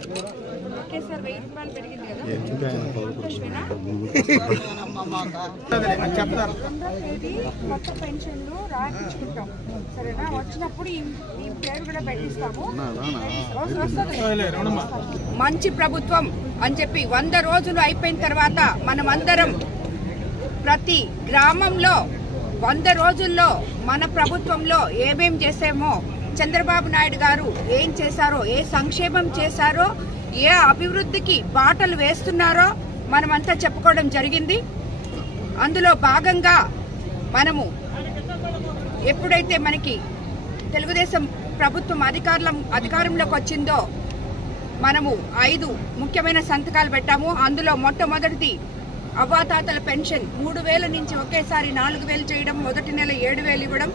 sir 1000 రూపాయలు పెరిగింది కదా కొత్త పెన్షన్లు రాయించుకుంటాం సరేనా వచ్చినప్పుడు ఈ పేరు కూడా పెట్టిస్తాము మంచి ప్రభుత్వం అని చెప్పి 100 రోజులు అయిపోయిన తర్వాత మనమందరం ప్రతి గ్రామంలో 100 రోజుల్లో మన ప్రభుత్వంలో ఏమేం చేసామో చంద్రబాబు నాయుడు గారు ఏం చేశారో ఏ సంక్షేమం చేశారో ఏ అభివృద్ధికి బాటలు వేస్తున్నారో మనమంతా చెప్పుకోవడం జరిగింది అందులో భాగంగా మనము ఎప్పుడైతే మనకి తెలుగుదేశం ప్రభుత్వం అధికారంలోకి వచ్చిందో మనము 5 ముఖ్యమైన సంతకాలు పెట్టాము అందులో మొట్టమొదటిది అవ్వాతాతల పెన్షన్ 3000 నుంచి ఒకేసారి 4000 చేయడం మొదటి నెల 7000 ఇవ్వడం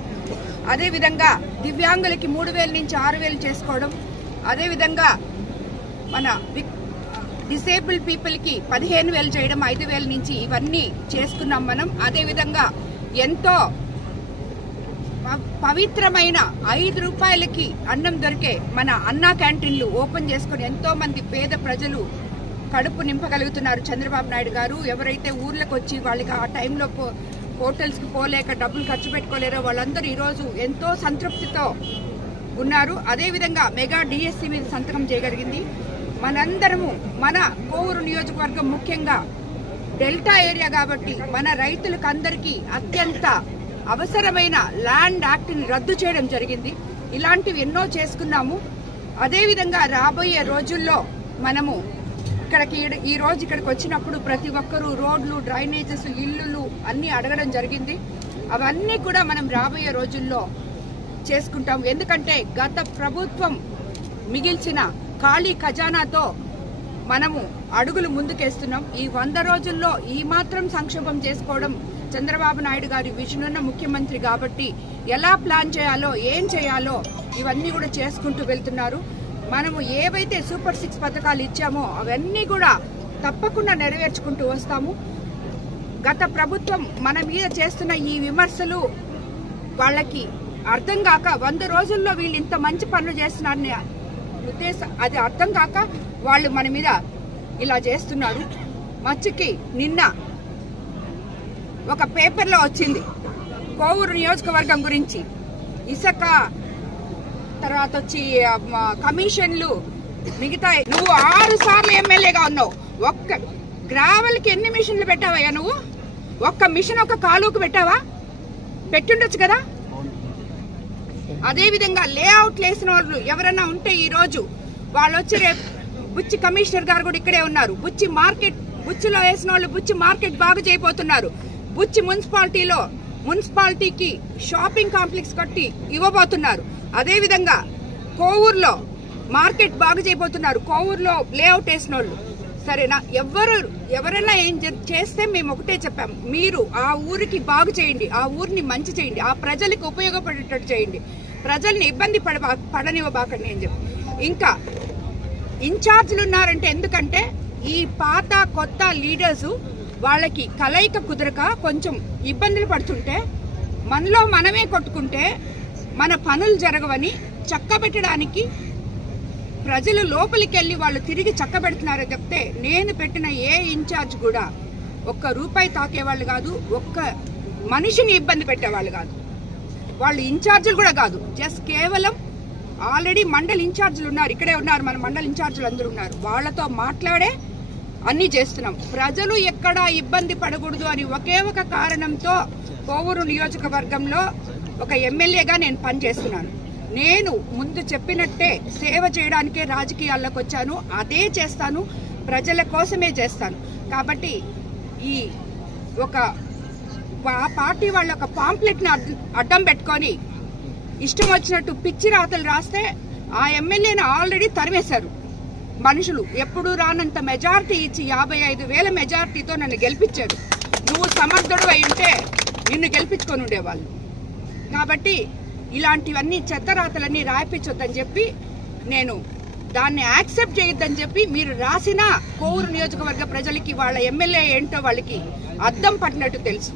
అదేవిధంగా దివ్యాంగులకి 3000 నుంచి 6000 చేసుకోవడం అదేవిధంగా మన డిసేబుల్ పీపుల్ కి 15000 చేయడం 5000 నుంచి ఇవన్నీ చేసుకున్నాం మనం అదేవిధంగా ఎంతో పవిత్రమైన 5 రూపాయలకి అన్నం దొరికే మన అన్నా క్యాంటీన్లు ఓపెన్ చేసుకుని ఎంతో మంది పేద ప్రజలు కడుపు నింపగలుగుతున్నారు చంద్రబాబు నాయుడు గారు ఎవరైతే ఊర్లకు వచ్చి వాళ్ళకి ఆ టైంలో హోటల్స్ కి పోలేక డబ్బులు ఖర్చు పెట్టుకోలేరో వాళ్ళందరూ ఈరోజు ఎంతో సంతృప్తితో ఉన్నారు అదేవిధంగా మెగా డిఎస్సి మీద సంతకం చేయగలిగింది మనందరము మన కోవూరు నియోజకవర్గం ముఖ్యంగా డెల్టా ఏరియా కాబట్టి మన రైతులకు అందరికీ అత్యంత అవసరమైన ల్యాండ్ యాక్ట్ ని రద్దు చేయడం జరిగింది ఇలాంటివి ఎన్నో చేసుకున్నాము అదేవిధంగా రాబోయే రోజుల్లో మనము ఈ రోజు ఇక్కడికి వచ్చినప్పుడు ప్రతి ఒక్కరూ రోడ్లు డ్రైనేజెస్ ఇల్లులు అన్ని అడగడం జరిగింది అవన్నీ కూడా మనం రాబోయే రోజుల్లో చేసుకుంటాం ఎందుకంటే గత ప్రభుత్వం మిగిల్చిన ఖాళీ ఖజానాతో మనము అడుగులు ముందుకేస్తున్నాం ఈ 100 రోజుల్లో ఈ మాత్రం సంక్షేమం చేసుకోవడం చంద్రబాబు నాయుడు గారి విజన్ ఉన్న ముఖ్యమంత్రి కాబట్టి ఎలా ప్లాన్ చేయాలో ఏం చేయాలో ఇవన్నీ కూడా చేసుకుంటూ వెళ్తున్నారు మనము ఏవైతే సూపర్ 6 పథకాలు ఇచ్చామో అవన్నీ కూడా తప్పకుండా నెరవేర్చుకుంటూ వస్తాము గత ప్రభుత్వం మన మీద చేస్తున్న ఈ విమర్శలు వాళ్ళకి అర్థం కాక 100 రోజుల్లో వీళ్ళు ఇంత మంచి పనులు చేస్తున్నారని ఉద్దేశం అది అర్థం కాక వాళ్ళు మన మీద ఇలా చేస్తున్నారు మచ్చికి నిన్న ఒక పేపర్లో వచ్చింది కోవూరు నియోజకవర్గం గురించి ఇసుక తర్వాత వచ్చి కమిషన్లు మిగతా నువ్వు 6 సార్లు ఎమ్మెల్యేగా ఉన్నావు ఒక్క గ్రావెల్కి ఎన్ని మిషన్లు పెట్టావయ్యా నువ్వు ఒక్క మిషన్ ఒక కాలువకు పెట్టావా పెట్టుండొచ్చు కదా అదేవిధంగా లేఅవుట్లు వేసిన వాళ్ళు ఎవరైనా ఉంటే ఈ రోజు వాళ్ళు వచ్చి బుచ్చి కమిషనర్ గారు కూడా ఇక్కడే ఉన్నారు బుచ్చిలో వేసిన వాళ్ళు బుచ్చి మార్కెట్ బాగు చేయబోతున్నారు బుచ్చి మున్సిపాలిటీకి షాపింగ్ కాంప్లెక్స్ కట్టి ఇవ్వబోతున్నారు అదేవిధంగా కోవూరులో మార్కెట్ బాగు చేయబోతున్నారు కోవూరులో లేఅవుట్ వేసిన వాళ్ళు సరేనా ఎవరైనా ఏం చేస్తే మేము ఒకటే చెప్పాం మీరు ఆ ఊరికి బాగు చేయండి ఆ ఊరిని మంచి చేయండి ఆ ప్రజలకు ఉపయోగపడేటట్టు చేయండి ప్రజల్ని ఇబ్బంది పడనివ్వబాకండి అని చెప్పి ఇంకా ఇన్ఛార్జీలు ఉన్నారంటే ఎందుకంటే ఈ పాత కొత్త లీడర్స్ వాళ్ళకి కలయిక కుదరక కొంచెం ఇబ్బందులు పడుతుంటే మనలో మనమే కొట్టుకుంటే మన పనులు జరగవని చక్కబెట్టడానికి ప్రజలు లోపలికి వెళ్లి వాళ్ళు తిరిగి చక్కబెడుతున్నారో చెప్తే నేను పెట్టిన ఏ ఇన్ఛార్జ్ కూడా ఒక్క రూపాయి తాకేవాళ్ళు కాదు ఒక్క మనిషిని ఇబ్బంది పెట్టేవాళ్ళు కాదు వాళ్ళు ఇన్ఛార్జీలు కూడా కాదు జస్ట్ కేవలం ఆల్రెడీ మండల్ ఇన్ఛార్జీలు ఉన్నారు ఇక్కడే ఉన్నారు మన మండల్ ఇన్ఛార్జీలు అందరూ ఉన్నారు వాళ్ళతో మాట్లాడే అన్ని చేస్తున్నాం ప్రజలు ఎక్కడా ఇబ్బంది పడకూడదు అని ఒకే ఒక కారణంతో కోవూరు నియోజకవర్గంలో ఒక ఎమ్మెల్యేగా నేను పనిచేస్తున్నాను నేను ముందు చెప్పినట్టే సేవ చేయడానికే రాజకీయాల్లోకి వచ్చాను అదే చేస్తాను ప్రజల కోసమే చేస్తాను కాబట్టి ఈ ఒక పార్టీ వాళ్ళ ఒక పాంప్లెట్ ని అడ్డం పెట్టుకొని ఇష్టం వచ్చినట్టు పిచ్చి రాతలు రాస్తే ఆ ఎమ్మెల్యేని ఆల్రెడీ తరివేశారు మనుషులు ఎప్పుడు రానంత మెజారిటీ ఇచ్చి 55,000 మెజారిటీతో నన్ను గెలిపించారు నువ్వు సమర్థుడు అయి ఉంటే నిన్ను గెలిపించుకొని ఉండేవాళ్ళు కాబట్టి ఇలాంటివన్నీ చెత్తరాతలన్నీ రాయిపించొద్దని చెప్పి నేను దాన్ని యాక్సెప్ట్ చేయొద్దని చెప్పి మీరు రాసిన కోవూరు నియోజకవర్గ ప్రజలకి వాళ్ళ ఎమ్మెల్యే ఏంటో వాళ్ళకి అద్దం పట్టినట్టు తెలుసు